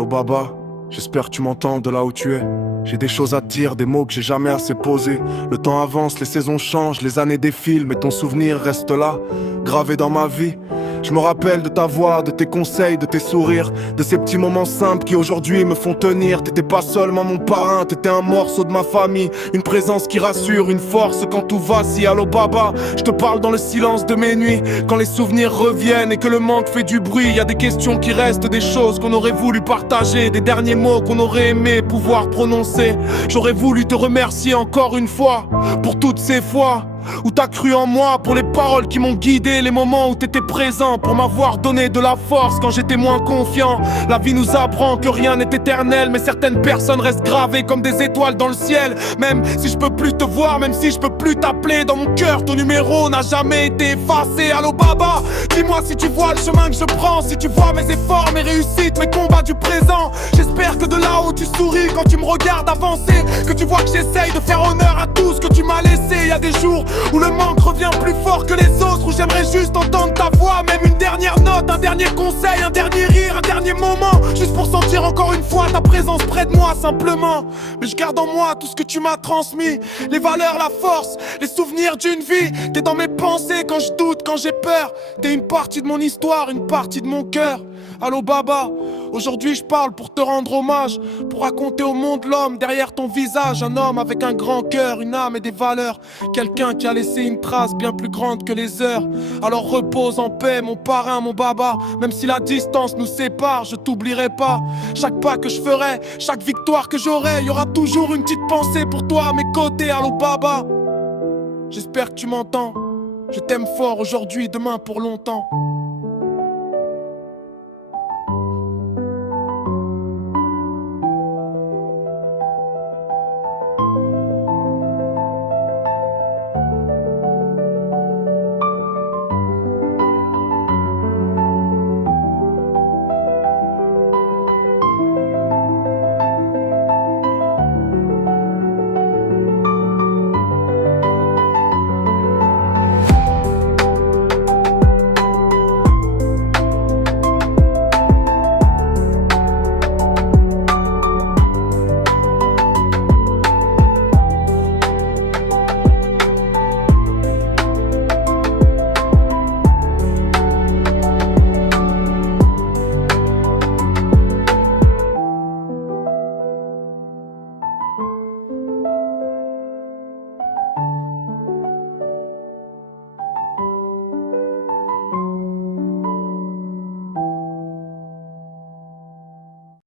Allô Baba, j'espère que tu m'entends de là où tu es. J'ai des choses à te dire, des mots que j'ai jamais assez posés. Le temps avance, les saisons changent, les années défilent, mais ton souvenir reste là, gravé dans ma vie. Je me rappelle de ta voix, de tes conseils, de tes sourires, de ces petits moments simples qui aujourd'hui me font tenir. T'étais pas seulement mon parrain, t'étais un morceau de ma famille, une présence qui rassure, une force quand tout vacille. Allô Baba, je te parle dans le silence de mes nuits, quand les souvenirs reviennent et que le manque fait du bruit. Y a des questions qui restent, des choses qu'on aurait voulu partager, des derniers mots qu'on aurait aimé pouvoir prononcer. J'aurais voulu te remercier encore une fois pour toutes ces fois où t'as cru en moi, pour les paroles qui m'ont guidé, les moments où t'étais présent, pour m'avoir donné de la force quand j'étais moins confiant. La vie nous apprend que rien n'est éternel, mais certaines personnes restent gravées comme des étoiles dans le ciel. Même si je peux plus te voir, même si je peux plus t'appeler, dans mon cœur ton numéro n'a jamais été effacé. Allô Baba, dis-moi si tu vois le chemin que je prends, si tu vois mes efforts, mes réussites, mes combats du présent. J'espère que de là-haut tu souris quand tu me regardes avancer, que tu vois que j'essaye de faire honneur à tout ce que tu m'as laissé. Y a des jours où le manque revient plus fort que les autres, où j'aimerais juste entendre ta voix, même une dernière note, un dernier conseil, un dernier rire, un dernier moment, juste pour sentir encore une fois ta présence près de moi simplement. Mais je garde en moi tout ce que tu m'as transmis, les valeurs, la force, les souvenirs d'une vie. T'es dans mes pensées quand je doute, quand j'ai peur. T'es une partie de mon histoire, une partie de mon cœur. Allô Baba, aujourd'hui je parle pour te rendre hommage, pour raconter au monde l'homme derrière ton visage. Un homme avec un grand cœur, une âme et des valeurs, quelqu'un qui a laissé une trace bien plus grande que les heures. Alors repose en paix mon parrain, mon Baba. Même si la distance nous sépare, je t'oublierai pas. Chaque pas que je ferai, chaque victoire que j'aurai, y aura toujours une petite pensée pour toi à mes côtés. Allô Baba, j'espère que tu m'entends. Je t'aime fort aujourd'hui, demain pour longtemps.